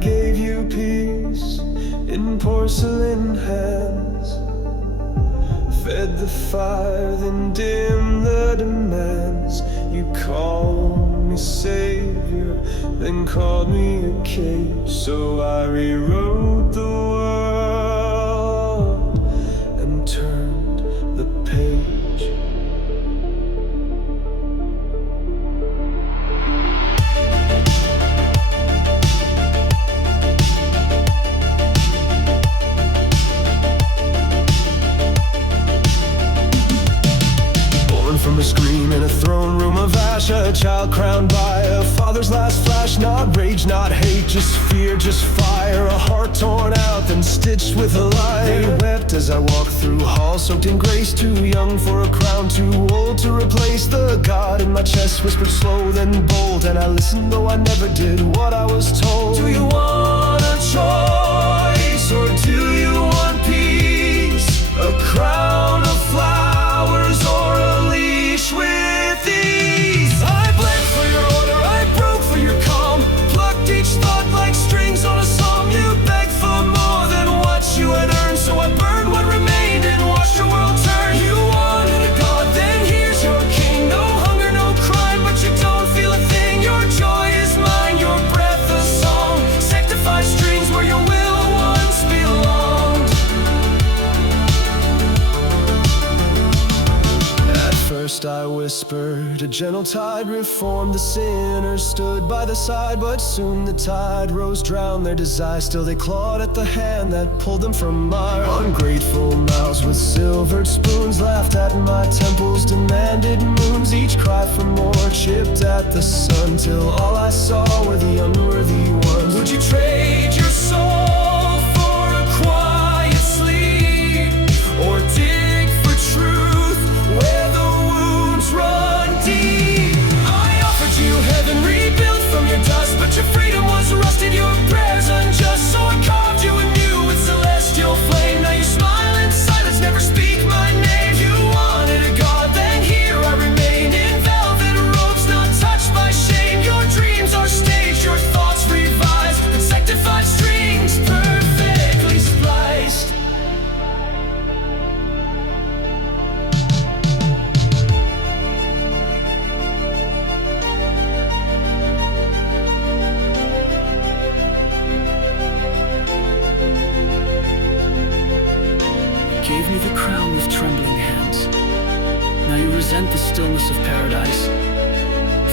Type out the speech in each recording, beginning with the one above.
gave you peace in porcelain hands, fed the fire, then dimmed the demands. You called me savior, then called me a cage. So I rewrote the world and turned the page. From a scream in a throne room of ash, a child crowned by a father's last flash. Not rage, not hate, just fear, just fire. A heart torn out, then stitched with a lie. They wept as I walked through halls soaked in grace. Too young for a crown, too old to replace. The God in my chest whispered slow, then bold, and I listened though I never did what I was told. Do you want a choice, or do you want peace? A crown of flowers, or a leash with ease? I bled for your order, I broke for your calm, plucked each thought like strings on a psalm. You begged for more than what you had earned, so I burned what remained and watched your world turn. You wanted a God, then here's your king. No hunger, no crime, but you don't feel a thing. Your joy is mine, your breath a song. Sanctified strings where your will once belonged. First I whispered, a gentle tide reformed. The sinners stood by the side, but soon the tide rose, drowned their desire. Still they clawed at the hand that pulled them from mire. Ungrateful mouths with silvered spoons laughed at my temples, demanded moons. Each cried for more, chipped at the sun, till all I saw were the unworthy ones. Would you trade your soul for a quiet sleep, or dig for truth where the run deep? I offered you heaven rebuilt from your dust, but your freedom was rusted, your prayers unjust. So I carved you anew with celestial flame. Now you smile in silence, never speak my name. You wanted a God, then here I remain in velvet robes, not touched by shame. Your dreams are staged, your thoughts revised, and sanctified strings perfectly spliced. Gave me the crown with trembling hands. Now you resent the stillness of paradise.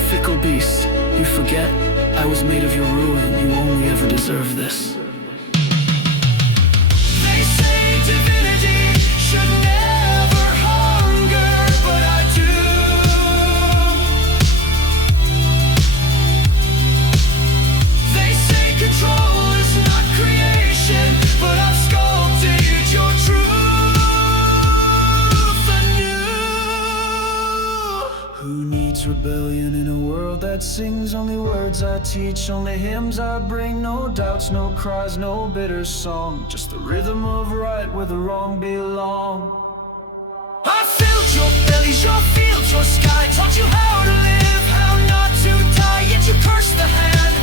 Fickle beast, you forget I was made of your ruin. You only ever deserve this. They say divinity should never hunger, but I do. They say control is not creation, but I've sculpted your truth. Who needs rebellion in a world that sings only words I teach, only hymns I bring? No doubts, no cries, no bitter song, just the rhythm of right where the wrong belong. I filled your bellies, your fields, your sky, taught you how to live, how not to die, yet you cursed the hand